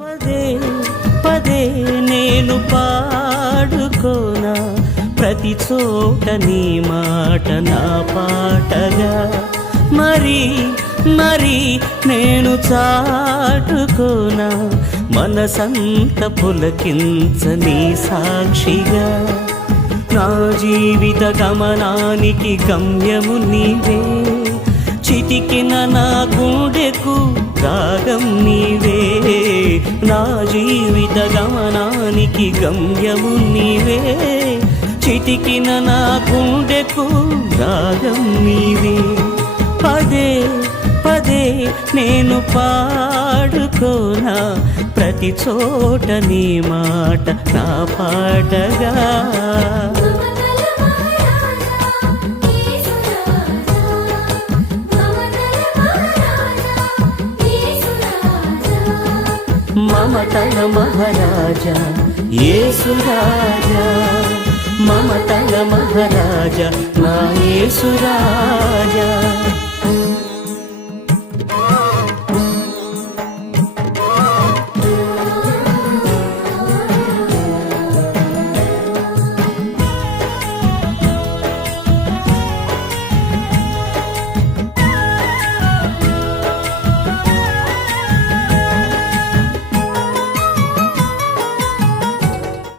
పదే పదే నేను పాడుకోనా ప్రతి చోట నీ మాట నా పాటగా మరి మరి నేను చాటుకోనా మనసంత పులకించని సాక్షిగా నా జీవిత గమనానికి గమ్యము నీవే చితికిన నా గుండెకు రాగం నీవే నా జీవిత గమనానికి గమ్యము నీవే చితికిన నా గుండెకు రాగం నీవే పదే పదే నేను పాడుకోనా ప్రతి చోట నీ మాట నా పాటగా మమతల మహారాజా యేసు రాజా మమతల మహారాజా నా యేసు రాజా